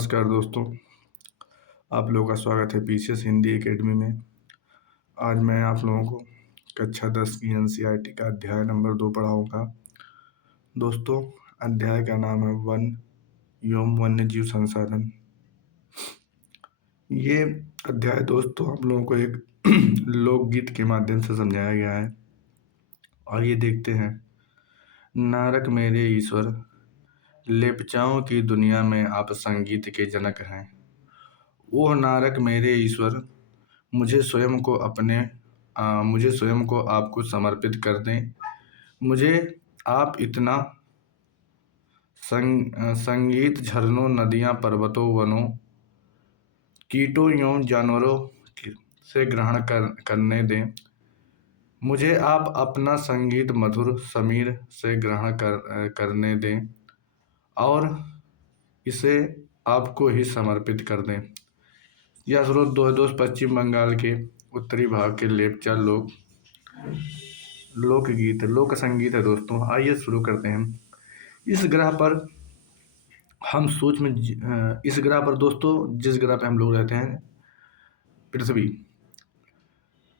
नमस्कार दोस्तों, आप लोगों का स्वागत है पीसीएस हिंदी एकेडमी में। आज मैं आप लोगों को कक्षा 10 की एनसीईआरटी का अध्याय नंबर 2 पढ़ाऊँगा। दोस्तों, अध्याय का नाम है वन एवं वन्यजीव संसाधन। ये अध्याय दोस्तों हम लोगों को एक लोकगीत के माध्यम से समझाया गया है। आइए देखते हैं। नारक मेरे ईश्वर, लेपचाओं की दुनिया में आप संगीत के जनक हैं। ओह नारक मेरे ईश्वर, मुझे स्वयं को आपको समर्पित कर दें। मुझे आप इतना संगीत झरनों, नदियाँ, पर्वतों, वनों, कीटों एवं जानवरों से ग्रहण करने दें। मुझे आप अपना संगीत मधुर समीर से ग्रहण करने दें और इसे आपको ही समर्पित कर दें। यह स्रोत दोस्त पश्चिम बंगाल के उत्तरी भाग के लेपचा लोक संगीत है। दोस्तों, आइए शुरू करते हैं। इस ग्रह पर दोस्तों, जिस ग्रह पर हम लोग रहते हैं, पृथ्वी,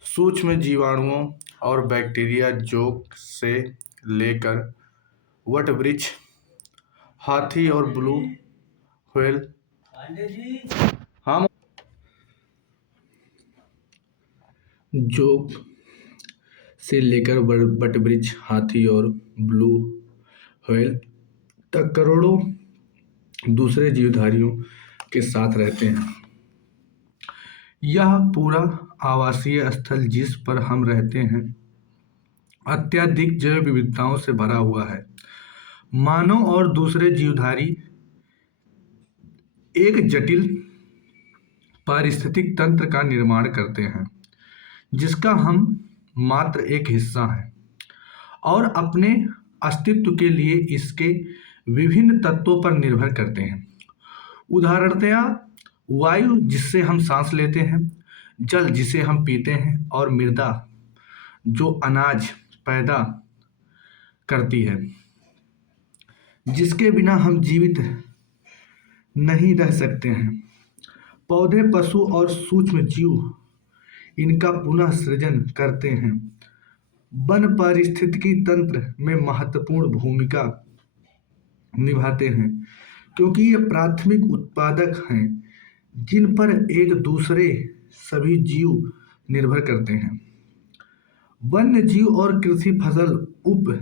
सूक्ष्म जीवाणुओं और बैक्टीरिया जोंक से लेकर वट वृक्ष, हाथी और ब्लू व्हेल, जोंक से लेकर वट वृक्ष, हाथी और ब्लू व्हेल तक करोड़ों दूसरे जीवधारियों के साथ रहते हैं। यह पूरा आवासीय स्थल जिस पर हम रहते हैं अत्यधिक जैव विविधताओं से भरा हुआ है। मानव और दूसरे जीवधारी एक जटिल पारिस्थितिक तंत्र का निर्माण करते हैं जिसका हम मात्र एक हिस्सा हैं और अपने अस्तित्व के लिए इसके विभिन्न तत्वों पर निर्भर करते हैं। उदाहरणतया वायु, जिससे हम सांस लेते हैं, जल, जिसे हम पीते हैं, और मृदा, जो अनाज पैदा करती है, जिसके बिना हम जीवित नहीं रह सकते हैं। पौधे, पशु और सूक्ष्म जीव इनका पुनः सृजन करते हैं। वन पारिस्थितिकी तंत्र में महत्वपूर्ण भूमिका निभाते हैं क्योंकि ये प्राथमिक उत्पादक हैं जिन पर एक दूसरे सभी जीव निर्भर करते हैं। वन्य जीव और कृषि फसल उप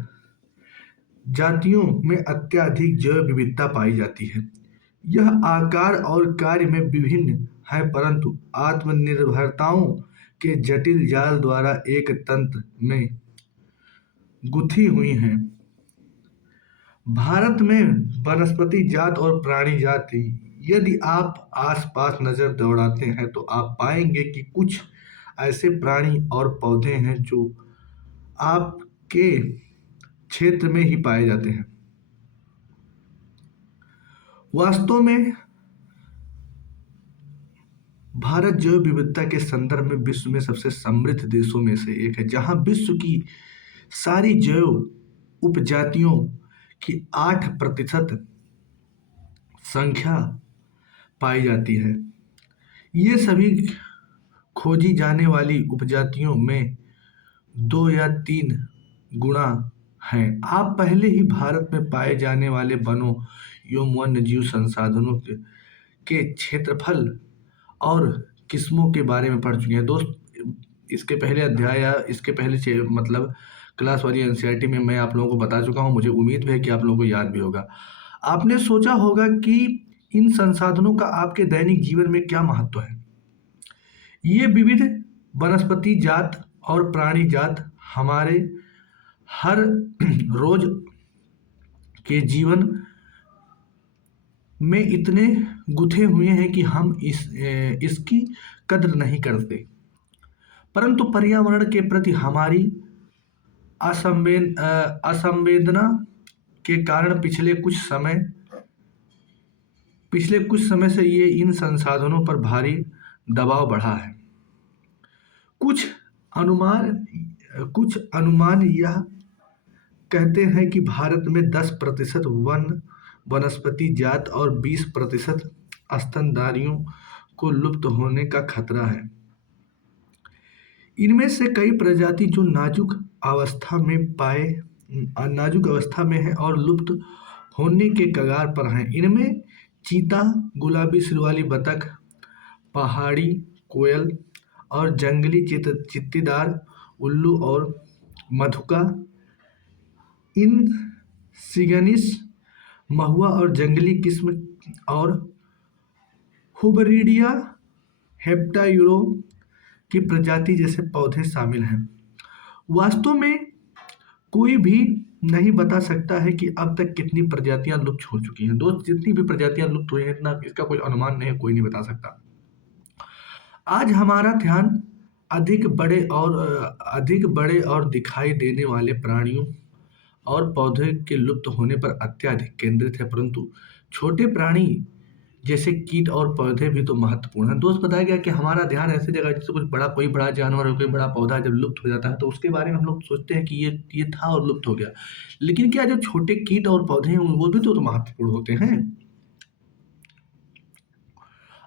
जातियों में अत्यधिक जैव विविधता पाई जाती है। यह आकार और कार्य में विभिन्न है परंतु आत्मनिर्भरताओं के जटिल जाल द्वारा एक तंत्र में गुथी हुई हैं। भारत में वनस्पति जात और प्राणी जाति, यदि आप आसपास नजर दौड़ाते हैं तो आप पाएंगे कि कुछ ऐसे प्राणी और पौधे हैं जो आपके क्षेत्र में ही पाए जाते हैं। वास्तव में भारत जैव विविधता के संदर्भ में विश्व में सबसे समृद्ध देशों में से एक है, जहां विश्व की सारी जैव उपजातियों की 8% संख्या पाई जाती है। ये सभी खोजी जाने वाली उपजातियों में 2 या 3 गुना हैं। आप पहले ही भारत में पाए जाने वाले वनों एवं वन्यजीव संसाधनों के क्षेत्रफल और किस्मों के बारे में पढ़ चुके हैं। दोस्त, इसके पहले अध्याय या इसके पहले मतलब क्लास वाली एनसीईआरटी में मैं आप लोगों को बता चुका हूं। मुझे उम्मीद भी है कि आप लोगों को याद भी होगा। आपने सोचा होगा कि इन संसाधनों का आपके दैनिक जीवन में क्या महत्व है। ये विविध वनस्पति जात और प्राणी जात हमारे हर रोज के जीवन में इतने गुथे हुए हैं कि हम इसकी कद्र नहीं करते, परंतु पर्यावरण के प्रति हमारी असंवेदना के कारण पिछले कुछ समय से ये इन संसाधनों पर भारी दबाव बढ़ा है। कुछ अनुमान यह कहते हैं कि भारत में 10% वनस्पति जात और 20% स्तनधारियों को लुप्त होने का खतरा है। इनमें से कई प्रजाति जो नाजुक अवस्था में है और लुप्त होने के कगार पर हैं। इनमें चीता, गुलाबी सिर वाली बतख, पहाड़ी कोयल और जंगली चित्तीदार उल्लू और मधुका, इन सिगनिस, महुआ और जंगली किस्म और हुबरीडिया हेप्टायूरो की प्रजाति जैसे पौधे शामिल हैं। वास्तव में कोई भी नहीं बता सकता है कि अब तक कितनी प्रजातियां लुप्त हो चुकी हैं। दोस्त, जितनी भी प्रजातियां लुप्त हुई हैं, इतना इसका कोई अनुमान नहीं है, कोई नहीं बता सकता। आज हमारा ध्यान अधिक बड़े और दिखाई देने वाले प्राणियों और पौधे के लुप्त होने पर अत्यधिक केंद्रित है, परंतु छोटे प्राणी जैसे कीट और पौधे भी तो महत्वपूर्ण हैं। दोस्त, बताया गया कि हमारा ध्यान ऐसी जगह, जैसे कोई बड़ा जानवर और कोई बड़ा पौधा जब लुप्त हो जाता है तो उसके बारे में हम लोग सोचते हैं कि ये था और लुप्त हो गया, लेकिन क्या जो छोटे कीट और पौधे हैं वो भी तो महत्वपूर्ण होते हैं।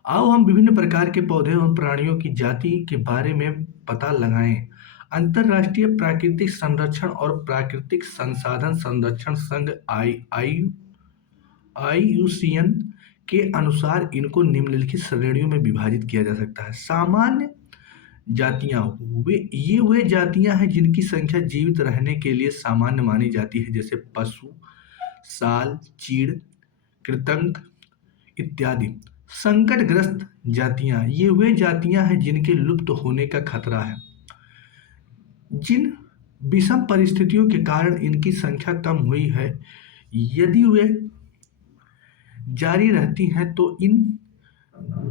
आओ हम विभिन्न प्रकार के पौधे और प्राणियों की जाति के बारे में पता लगाएं। अंतर्राष्ट्रीय प्राकृतिक संरक्षण और प्राकृतिक संसाधन संरक्षण संघ IUCN के अनुसार इनको निम्नलिखित श्रेणियों में विभाजित किया जा सकता है। सामान्य जातियां, वे जातियां हैं जिनकी संख्या जीवित रहने के लिए सामान्य मानी जाती है, जैसे पशु, साल, चीड़, कृंतक इत्यादि। संकटग्रस्त जातियां, वे जातियां हैं जिनके लुप्त होने का खतरा है। जिन विषम परिस्थितियों के कारण इनकी संख्या कम हुई है, यदि वे जारी रहती हैं तो इन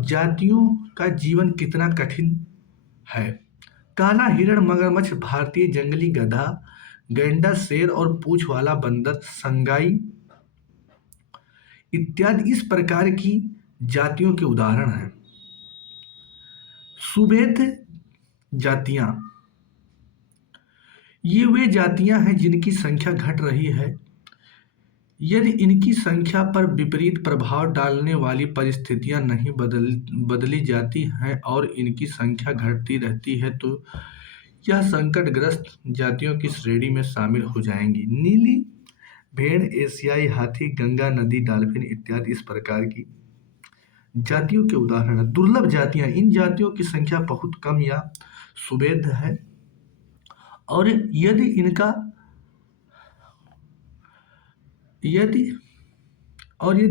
जातियों का जीवन कितना कठिन है। काला हिरण, मगरमच्छ, भारतीय जंगली गधा, गैंडा, शेर और पूंछ वाला बंदर, संगाई इत्यादि इस प्रकार की जातियों के उदाहरण हैं। सुभेद जातियां, वे जातियां हैं जिनकी संख्या घट रही है। यदि इनकी संख्या पर विपरीत प्रभाव डालने वाली परिस्थितियां नहीं बदली जाती हैं और इनकी संख्या घटती रहती है तो यह संकटग्रस्त जातियों की श्रेणी में शामिल हो जाएंगी। नीली भेड़, एशियाई हाथी, गंगा नदी डॉल्फिन इत्यादि इस प्रकार की जातियों के उदाहरण हैं। दुर्लभ जातियां, इन जातियों की संख्या बहुत कम या सुभेद है और यदि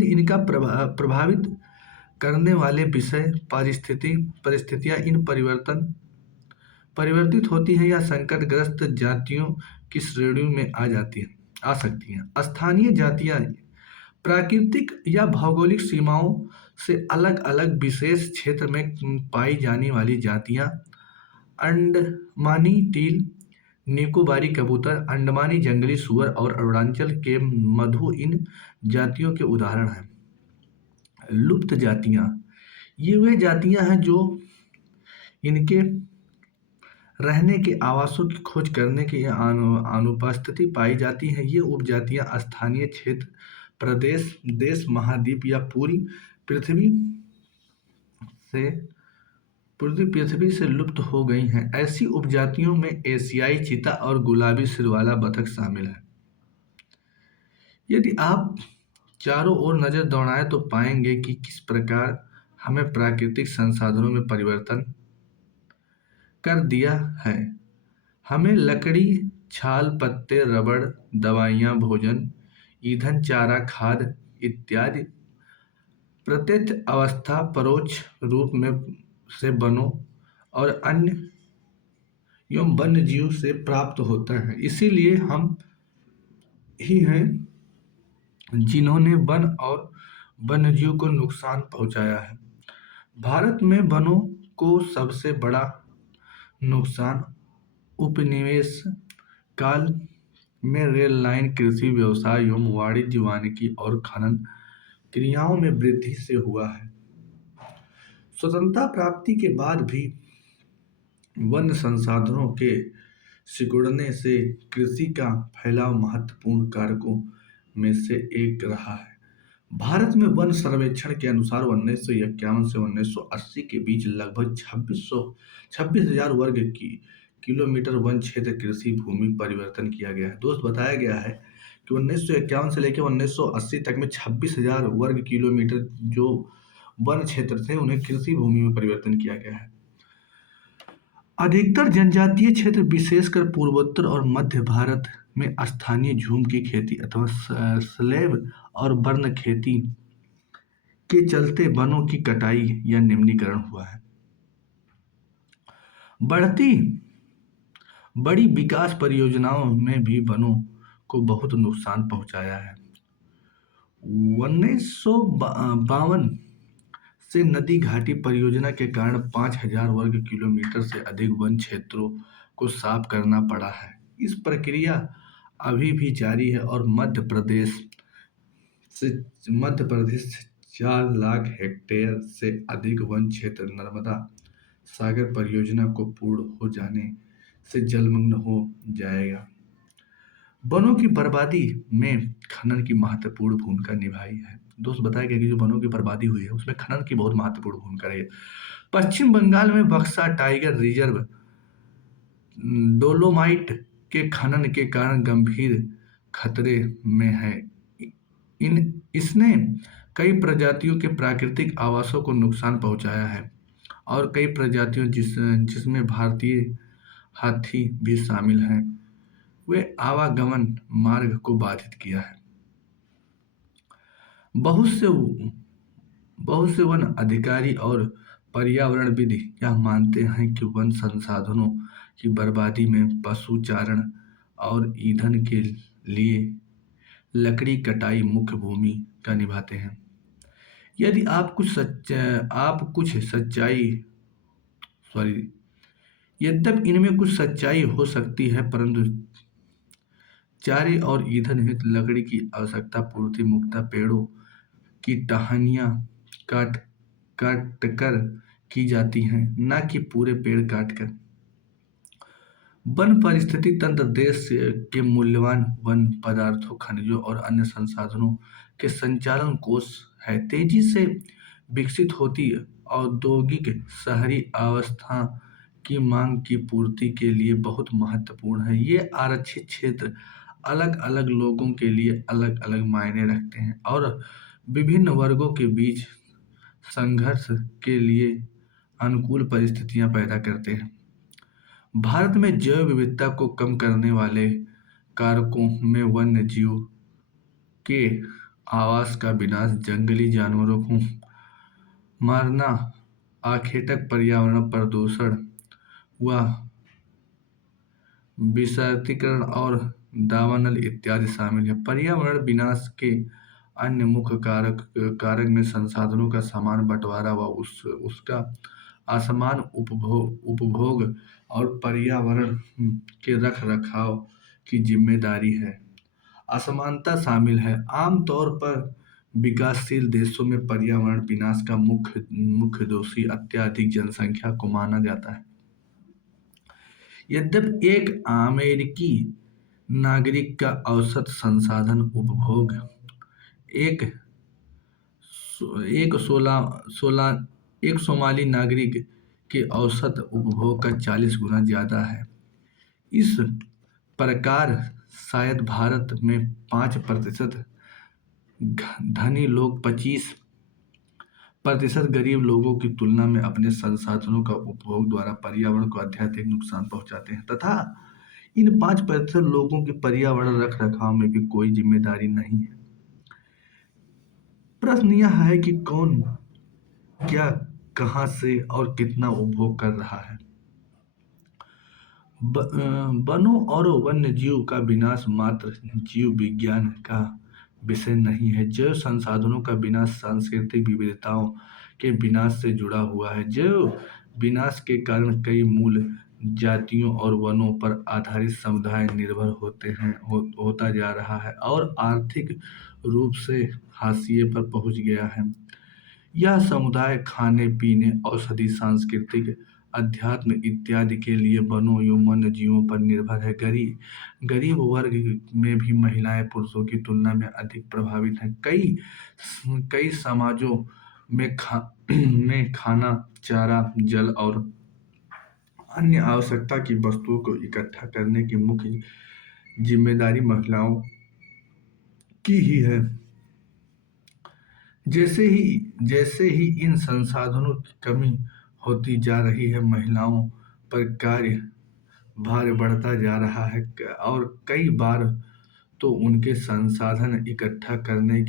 इनका प्रभावित करने वाले विषय परिस्थितियां इन परिवर्तित होती हैं या संकटग्रस्त जातियों की श्रेणी में आ सकती हैं। स्थानीय जातियां, प्राकृतिक या भौगोलिक सीमाओं से अलग अलग विशेष क्षेत्र में पाई जाने वाली जातियां। अंडमानी टील, निकोबारी कबूतर, अंडमानी जंगली सूअर और अरुणाचल के मधु इन जातियों के उदाहरण हैं। लुप्त जातियां, वे जातियां हैं जो इनके रहने के आवासों की खोज करने की अनुपस्थिति पाई जाती है। ये उपजातियां स्थानीय क्षेत्र, प्रदेश, देश, महाद्वीप या पूरी पृथ्वी से लुप्त हो गई हैं। ऐसी उपजातियों में एशियाई चीता और गुलाबी सिर वाला बतख शामिल है। यदि आप चारों ओर नजर दौड़ाएं तो पाएंगे कि किस प्रकार हमें प्राकृतिक संसाधनों में परिवर्तन कर दिया है। हमें लकड़ी, छाल, पत्ते, रबड़, दवाइयाँ, भोजन, ईंधन, चारा, खाद इत्यादि प्रत्यक्ष अवस्था, परोक्ष रूप से वनों और अन्य एवं वन्य जीव से प्राप्त होता है। इसीलिए हम ही हैं जिन्होंने वन और वन्य जीव को नुकसान पहुंचाया है। भारत में वनों को सबसे बड़ा नुकसान उपनिवेश काल में रेल लाइन, कृषि व्यवसाय एवं वाणिज्य, वानिकी और खनन क्रियाओं में वृद्धि से हुआ है। स्वतंत्रता प्राप्ति के बाद भी वन संसाधनों के सिकुड़ने से कृषि का फैलाव महत्वपूर्ण कारकों में से एक रहा है। भारत में वन सर्वेक्षण के अनुसार 1951 से 1980 के बीच लगभग 26,000 वर्ग की किलोमीटर वन क्षेत्र कृषि भूमि परिवर्तन किया गया है। दोस्त, बताया गया है कि 1951 से लेकर 1980 तक में 26,000 वर्ग किलोमीटर जो वन क्षेत्र थे उन्हें कृषि भूमि में परिवर्तन किया गया है। अधिकतर जनजातीय क्षेत्र विशेषकर पूर्वोत्तर और मध्य भारत में स्थानीय झूम की खेती अथवा स्लेव और वर्ण खेती के चलते वनों की कटाई या निम्नीकरण हुआ है। बढ़ती बड़ी विकास परियोजनाओं में भी वनों को बहुत नुकसान पहुंचाया है। 1952 से नदी घाटी परियोजना के कारण 5,000 वर्ग किलोमीटर से अधिक वन क्षेत्रों को साफ करना पड़ा है। इस प्रक्रिया अभी भी जारी है और से मध्य प्रदेश से 4 लाख हेक्टेयर से अधिक वन क्षेत्र नर्मदा सागर परियोजना को पूर्ण हो जाने से जलमग्न हो जाएगा। वनों की बर्बादी में खनन की महत्वपूर्ण भूमिका निभाई है। दोस्त, बताया गया कि जो वनों की बर्बादी हुई है उसमें खनन की बहुत महत्वपूर्ण भूमिका रही है। पश्चिम बंगाल में बक्सा टाइगर रिजर्व डोलोमाइट के खनन के कारण गंभीर खतरे में है। इन इसने कई प्रजातियों के प्राकृतिक आवासों को नुकसान पहुंचाया है और कई प्रजातियों जिसमें भारतीय हाथी भी शामिल हैं, वे आवागमन मार्ग को बाधित किया है। बहुत से बहुत से वन अधिकारी और पर्यावरणविद यह मानते हैं कि वन संसाधनों की बर्बादी में पशु चारण और ईंधन के लिए लकड़ी कटाई मुख्य भूमिका निभाते हैं। यदि आप कुछ सच्चाई सॉरी यद्यपि इनमें कुछ सच्चाई हो सकती है, परंतु चारे और ईंधन हेतु लकड़ी की आवश्यकता पूर्ति मुख्यतः पेड़ों की टहनियाँ काट काट कर की जाती हैं, न कि पूरे पेड़ काटकर। वन पारिस्थितिकी तंत्र देश के मूल्यवान वन पदार्थों, खनिजों और अन्य संसाधनों के संचालन कोष है। तेजी से विकसित होती औद्योगिक शहरी अवस्था की मांग की पूर्ति के लिए बहुत महत्वपूर्ण है। ये आरक्षित क्षेत्र अलग अलग लोगों के लिए अलग अलग मायने रखते हैं और विभिन्न वर्गों के बीच संघर्ष के लिए अनुकूल परिस्थितियां पैदा करते हैं। भारत में जैव विविधता को कम करने वाले कारकों में वन्य जीव के आवास का विनाश, जंगली जानवरों को मारना, आखेटक पर्यावरण प्रदूषण व विषाक्तीकरण और दावानल इत्यादि शामिल है। पर्यावरण विनाश के अन्य मुख्य कारक में संसाधनों का समान बंटवारा व उसका असमान उपभोग और पर्यावरण के रख रखाव की जिम्मेदारी है। असमानता शामिल है। आमतौर पर विकासशील देशों में पर्यावरण विनाश का मुख्य दोषी अत्यधिक जनसंख्या को माना जाता है। यद्यपि एक अमेरिकी नागरिक का औसत संसाधन उपभोग एक एक सोमाली नागरिक के औसत उपभोग का 40 गुना ज्यादा है। इस प्रकार शायद भारत में 5% धनी लोग 25% गरीब लोगों की तुलना में अपने संसाधनों का उपभोग द्वारा पर्यावरण को अत्यधिक नुकसान पहुंचाते हैं तथा इन 5% लोगों की पर्यावरण रख रखाव में भी कोई जिम्मेदारी नहीं है। प्रश्न यह है कि कौन क्या, कहां से और कितना उपभोग कर रहा है। वनों और वन्य जीव का विनाश मात्र जीव विज्ञान का विषय नहीं है। जैव संसाधनों का विनाश सांस्कृतिक विविधताओं के विनाश से जुड़ा हुआ है। जैव विनाश के कारण कई मूल जातियों और वनों पर आधारित समुदाय निर्भर होता जा रहा है और आर्थिक रूप से हाशिए पर पहुंच गया है। यह समुदाय खाने पीने, औषधि, सांस्कृतिक अध्यात्म इत्यादि के लिए वनों एवं वन्य जीवों पर निर्भर है। गरीब वर्ग में भी महिलाएं पुरुषों की तुलना में अधिक प्रभावित हैं। कई कई समाजों में में खाना, चारा, जल और अन्य आवश्यकता की वस्तुओं को इकट्ठा करने की मुख्य जिम्मेदारी महिलाओं की ही है। जैसे ही इन संसाधनों की कमी होती जा रही है, महिलाओं पर कार्य भार बढ़ता जा रहा है और कई बार तो उनके संसाधन इकट्ठा करने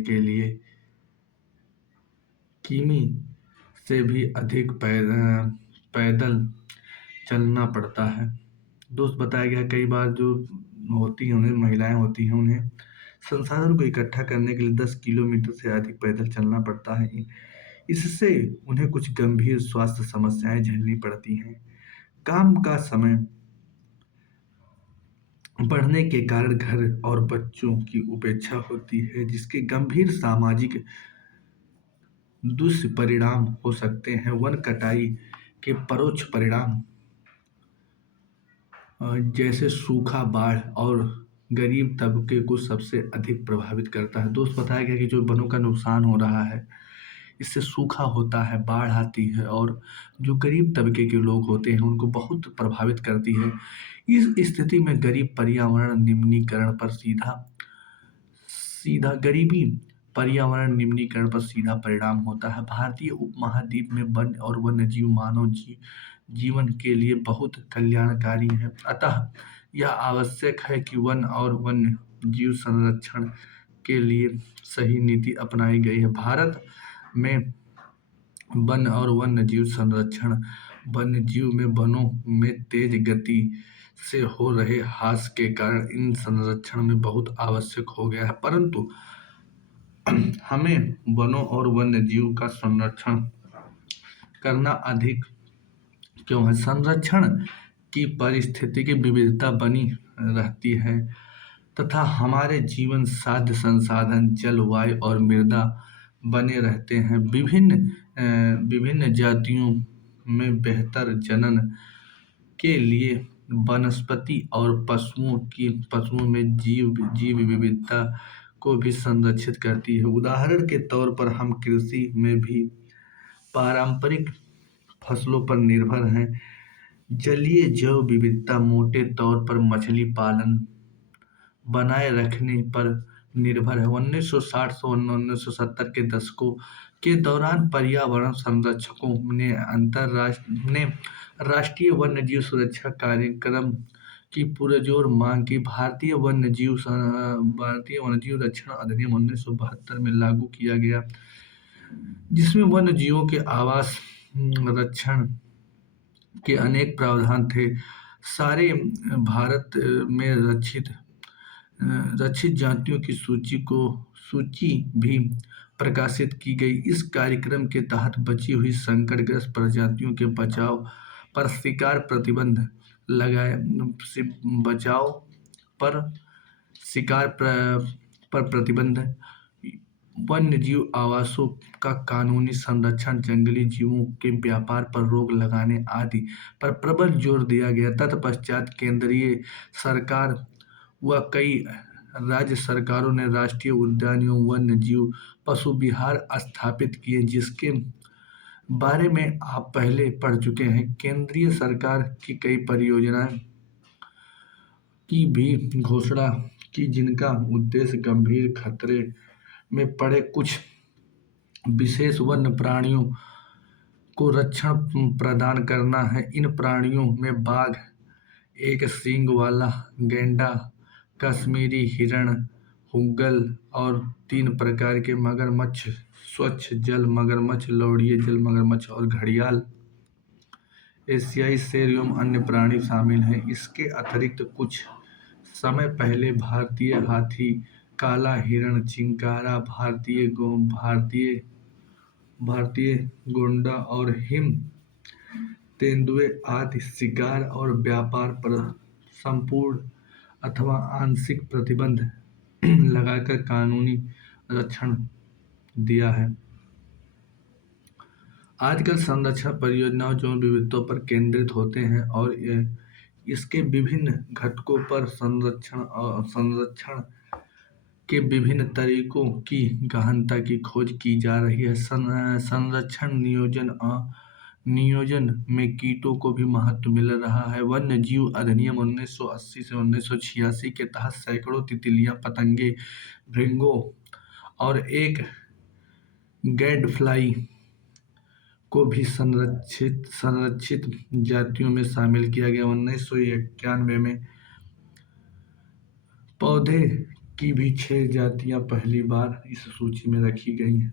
के लिए किमी से भी अधिक पैदल चलना पड़ता है। दोस्त, बताया गया कई बार जो होती हैं उन्हें महिलाएं होती हैं उन्हें संसाधन को इकट्ठा करने के लिए 10 किलोमीटर से अधिक पैदल चलना पड़ता है। इससे उन्हें कुछ गंभीर स्वास्थ्य समस्याएं झेलनी पड़ती हैं। काम का समय बढ़ने के कारण घर और बच्चों की उपेक्षा होती है, जिसके गंभीर सामाजिक दुष्परिणाम हो सकते हैं। वन कटाई के परोक्ष परिणाम जैसे सूखा, बाढ़ और गरीब तबके को सबसे अधिक प्रभावित करता है। दोस्त, बताया गया कि जो वनों का नुकसान हो रहा है, इससे सूखा होता है, बाढ़ आती है और जो गरीब तबके के लोग होते हैं उनको बहुत प्रभावित करती है। इस स्थिति में गरीब पर्यावरण निम्नीकरण पर सीधा सीधा गरीबी पर्यावरण निम्नीकरण पर सीधा परिणाम होता है। भारतीय उपमहाद्वीप में वन और वन्यजीव जीवन के लिए बहुत कल्याणकारी है। अतः यह आवश्यक है कि वन और वन्य जीव संरक्षण के लिए सही नीति अपनाई गई है। भारत में वन और वन्य जीव संरक्षण वन्य जीव में वनों में तेज गति से हो रहे ह्रास के कारण इन संरक्षण में बहुत आवश्यक हो गया है। परंतु हमें वनों और वन्य जीव का संरक्षण करना अधिक क्यों है? संरक्षण की पारिस्थितिकी विविधता बनी रहती है तथा हमारे जीवन साध्य संसाधन जल, वायु और मृदा बने रहते हैं। विभिन्न जातियों में बेहतर जनन के लिए वनस्पति और पशुओं में जीव विविधता को भी संरक्षित करती है। उदाहरण के तौर पर हम कृषि में भी पारंपरिक फसलों पर निर्भर हैं। जलीय जैव विविधता मोटे तौर पर मछली पालन बनाए रखने पर निर्भर है। 1960 से 1970 के दशकों के दौरान पर्यावरण संरक्षकों ने राष्ट्रीय वन्यजीव सुरक्षा कार्यक्रम की पुरजोर मांग की। भारतीय वन्यजीव रक्षण अधिनियम 1972 में लागू किया गया, जिसमें वन्यजीवों के आवास रक्षण के अनेक प्रावधान थे। सारे भारत में रक्षित जातियों की सूची भी प्रकाशित की गई। इस कार्यक्रम के तहत बची हुई संकटग्रस्त प्रजातियों के बचाव पर प्रतिबंध, वन्यजीव आवासों का कानूनी संरक्षण, जंगली जीवों के व्यापार पर रोक लगाने आदि पर प्रबल जोर दिया गया। तत्पश्चात केंद्रीय सरकार व कई राज्य सरकारों ने राष्ट्रीय उद्यान एवं वन्य जीव पशु विहार स्थापित किए, जिसके बारे में आप पहले पढ़ चुके हैं। केंद्रीय सरकार की कई परियोजनाएं की भी घोषणा की, जिनका उद्देश्य गंभीर खतरे में पड़े कुछ विशेष वन्य प्राणियों को रक्षण प्रदान करना है। इन प्राणियों में बाघ, एक सींग वाला गैंडा, कश्मीरी हिरण, हुग्गल और 3 प्रकार के मगरमच्छ, स्वच्छ जल मगरमच्छ, लवणीय जल मगरमच्छ और घड़ियाल, एशियाई शेर एवं अन्य प्राणी शामिल हैं। इसके अतिरिक्त कुछ समय पहले भारतीय हाथी, काला हिरण, चिंकारा, भारतीय गोंडा और हिम तेंदुए आदि शिकार और व्यापार पर संपूर्ण अथवा आंशिक प्रतिबंध लगाकर कानूनी रक्षण दिया है। आजकल संरक्षण परियोजनाओं जो विविधताओं पर केंद्रित होते हैं और इसके विभिन्न घटकों पर संरक्षण के विभिन्न तरीकों की गहनता की खोज की जा रही है। संरक्षण नियोजन में कीटों को भी महत्व मिल रहा है। वन्य जीव अधिनियम 1980 से 1986 के तहत सैकड़ों तितलियां, पतंगे, भृंगों और एक गैडफ्लाई को भी संरक्षित जातियों में शामिल किया गया। 1991 में पौधे की भी 6 जातियां पहली बार इस सूची में रखी गई हैं।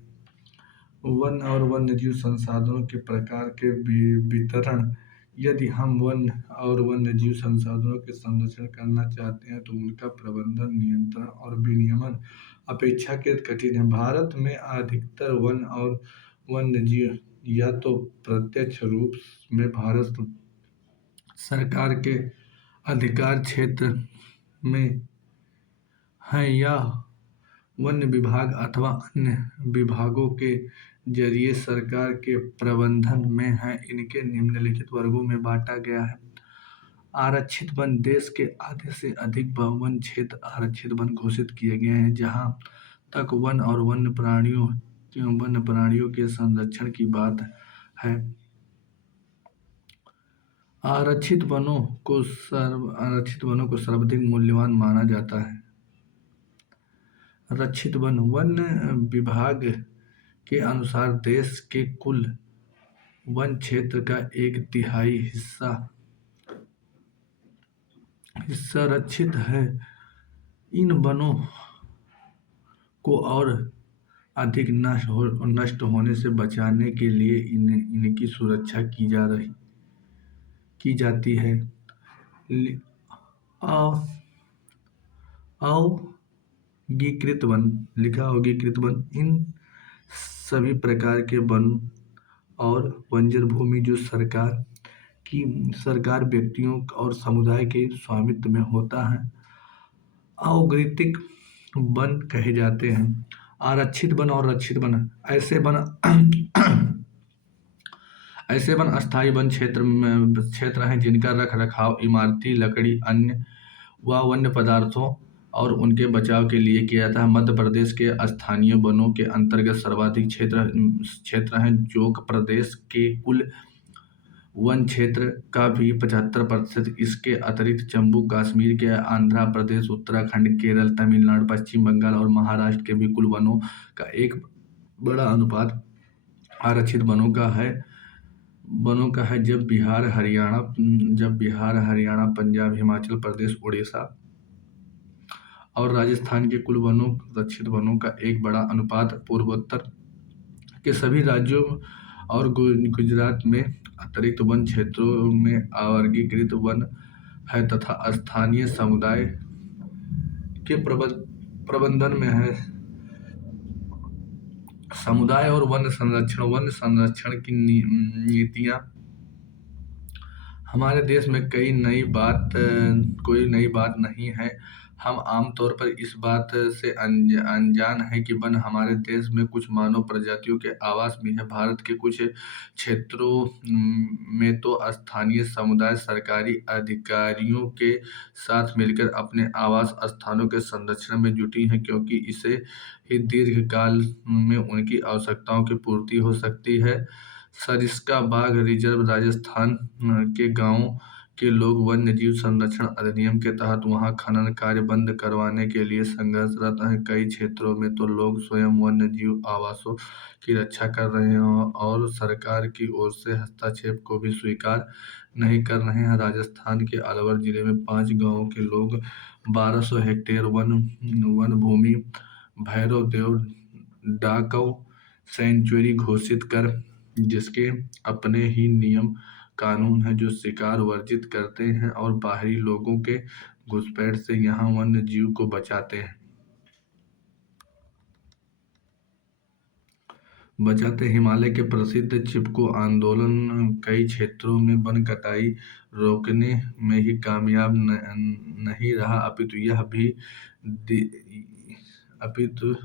वन और वन्यजीव संसाधनों के प्रकार के वितरण। यदि हम वन और वन्यजीव संसाधनों के संरक्षण करना चाहते हैं तो उनका प्रबंधन, नियंत्रण और विनियमन अपेक्षाकृत कठिन है। भारत में अधिकतर वन और वन्यजीव या तो प्रत्यक्ष रूप में भारत सरकार के अधिकार क्षेत्र में हैं या वन विभाग अथवा अन्य विभागों के जरिए सरकार के प्रबंधन में है। इनके निम्नलिखित वर्गों में बांटा गया है। आरक्षित वन। देश के आधे से अधिक वन क्षेत्र आरक्षित वन घोषित किए गए हैं। जहां तक वन और वन्य प्राणियों के संरक्षण की बात है, आरक्षित वनों को सर्वाधिक मूल्यवान माना जाता है। रक्षित वन। वन विभाग के अनुसार देश के कुल वन क्षेत्र का 1/3 हिस्सा रक्षित है। इन वनों को और अधिक नष्ट होने से बचाने के लिए इनकी सुरक्षा की जाती है। अवगीकृत वन। अवगीकृत वन इन सभी प्रकार के वन और बंजर भूमि जो सरकार व्यक्तियों और समुदाय के स्वामित्व में होता है, अवग्रहित वन कहे जाते हैं। आरक्षित वन और रक्षित वन। ऐसे वन अस्थायी वन क्षेत्र हैं जिनका रख रखाव इमारती लकड़ी, अन्य व वन्य पदार्थों और उनके बचाव के लिए किया जाता है। मध्य प्रदेश के स्थानीय वनों के अंतर्गत सर्वाधिक क्षेत्र हैं। जो प्रदेश के कुल वन क्षेत्र का भी 75%। इसके अतिरिक्त जम्मू कश्मीर के, आंध्र प्रदेश, उत्तराखंड, केरल, तमिलनाडु, पश्चिम बंगाल और महाराष्ट्र के भी कुल वनों का एक बड़ा अनुपात आरक्षित वनों का है। जब बिहार, हरियाणा, पंजाब, हिमाचल प्रदेश, उड़ीसा और राजस्थान के कुल रक्षित वनों का एक बड़ा अनुपात पूर्वोत्तर के सभी राज्यों और गुजरात में अतिरिक्त वन क्षेत्रों में अवर्गीकृत वन है तथा स्थानीय समुदाय के प्रबंधन में है। समुदाय और वन संरक्षण की नीतियां। हमारे देश में कोई नई बात नहीं है। हम आमतौर पर इस बात से अनजान हैं कि वन हमारे देश में कुछ मानव प्रजातियों के आवास भी हैं। भारत के कुछ क्षेत्रों में तो स्थानीय समुदाय सरकारी अधिकारियों के साथ मिलकर अपने आवास स्थानों के संरक्षण में जुटी हैं, क्योंकि इससे ही दीर्घकाल में उनकी आवश्यकताओं की पूर्ति हो सकती है। सरिस्का बाघ रिजर्व। राजस्थान के गांवों के लोग वन्यजीव संरक्षण अधिनियम के तहत वहां खनन कार्य बंद करवाने के लिए संघर्षरत हैं। कई क्षेत्रों में तो लोग स्वयं वन्यजीव आवासों की रक्षा कर रहे हैं और सरकार की ओर से हस्तक्षेप को भी स्वीकार नहीं कर रहे हैं। राजस्थान के अलवर जिले में 5 गांवों के लोग 1200 हेक्टेयर वन भूमि भैरव देव डाकऊ सेंचुरी घोषित कर, जिसके अपने ही नियम कानून है जो शिकार वर्जित करते हैं और बाहरी लोगों के घुसपैठ से यहाँ वन्य जीव को बचाते हैं। हिमालय के प्रसिद्ध चिपको आंदोलन कई क्षेत्रों में वन कटाई रोकने में ही कामयाब नहीं रहा, अपितु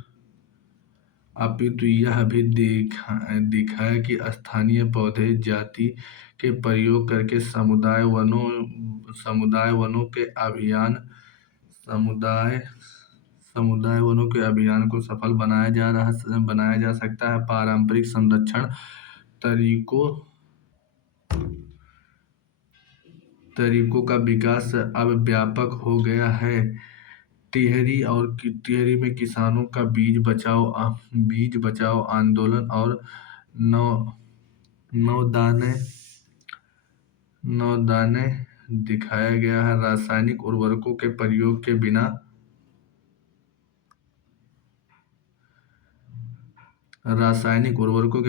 अपितु यह भी दिखाया कि स्थानीय पौधे जाति के प्रयोग करके समुदाय वनों के अभियान समुदाय समुदाय वनों के अभियान को सफल बनाया जा सकता है। पारंपरिक संरक्षण तरीकों का विकास अब व्यापक हो गया है। टिहरी में किसानों का बीज बचाओ आंदोलन और नवदाने दिखाया गया है। रासायनिक उर्वरकों के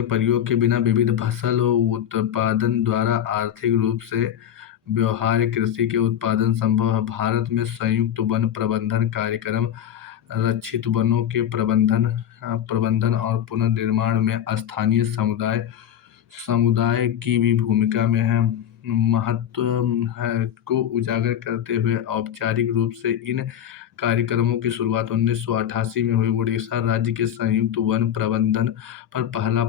प्रयोग के बिना विविध फसल उत्पादन द्वारा आर्थिक रूप से व्यवहार्य कृषि के उत्पादन संभव है। भारत में संयुक्त वन प्रबंधन कार्यक्रम रक्षित वनों के प्रबंधन और पुनर्निर्माण में स्थानीय समुदाय की भी भूमिका में है महत्व है को उजागर करते हुए औपचारिक रूप से इन कार्यक्रमों की शुरुआत 1988 में हुई। उड़ीसा राज्य के संयुक्त वन प्रबंधन पर पहला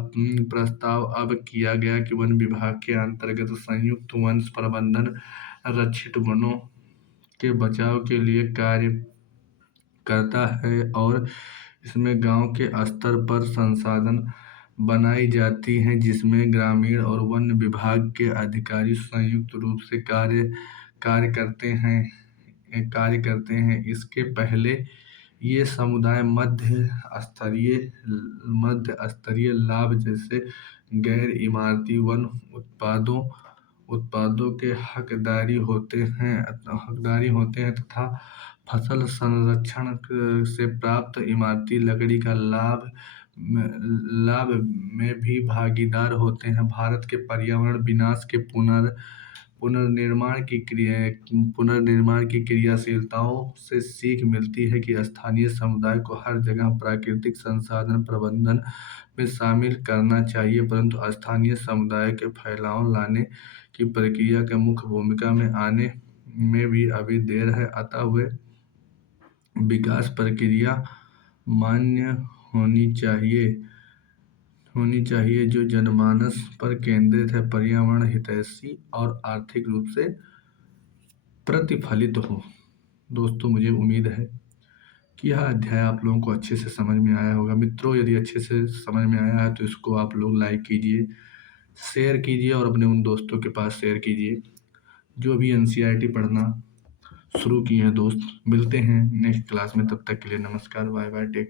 प्रस्ताव अब किया गया कि वन विभाग के अंतर्गत संयुक्त वन प्रबंधन रक्षित वनों के बचाव के लिए कार्य करता है और इसमें गांव के स्तर पर संसाधन बनाई जाती हैं जिसमें ग्रामीण और वन विभाग के अधिकारी संयुक्त रूप से कार्य करते हैं। इसके पहले ये समुदाय मध्य स्तरीय लाभ जैसे गैर इमारती वन उत्पादों के हकदारी होते हैं तथा फसल संरक्षण से प्राप्त इमारती लकड़ी का लाभ में भी भागीदार होते हैं। भारत के पर्यावरण विनाश के पुनर्निर्माण की क्रियाशीलताओं से सीख मिलती है कि स्थानीय समुदाय को हर जगह प्राकृतिक संसाधन प्रबंधन में शामिल करना चाहिए, परंतु स्थानीय समुदाय के फैलाव लाने की प्रक्रिया के मुख्य भूमिका में आने में भी अभी देर है। अतः वे विकास प्रक्रिया मान्य होनी चाहिए जो जनमानस पर केंद्रित है, पर्यावरण हितैषी और आर्थिक रूप से प्रतिफलित हो। दोस्तों, मुझे उम्मीद है कि यह अध्याय आप लोगों को अच्छे से समझ में आया होगा। मित्रों, यदि अच्छे से समझ में आया है तो इसको आप लोग लाइक कीजिए, शेयर कीजिए और अपने उन दोस्तों के पास शेयर कीजिए जो भी एनसीईआरटी पढ़ना शुरू किए हैं। दोस्त, मिलते हैं नेक्स्ट क्लास में, तब तक के लिए नमस्कार, बाय बाय, टेक केयर।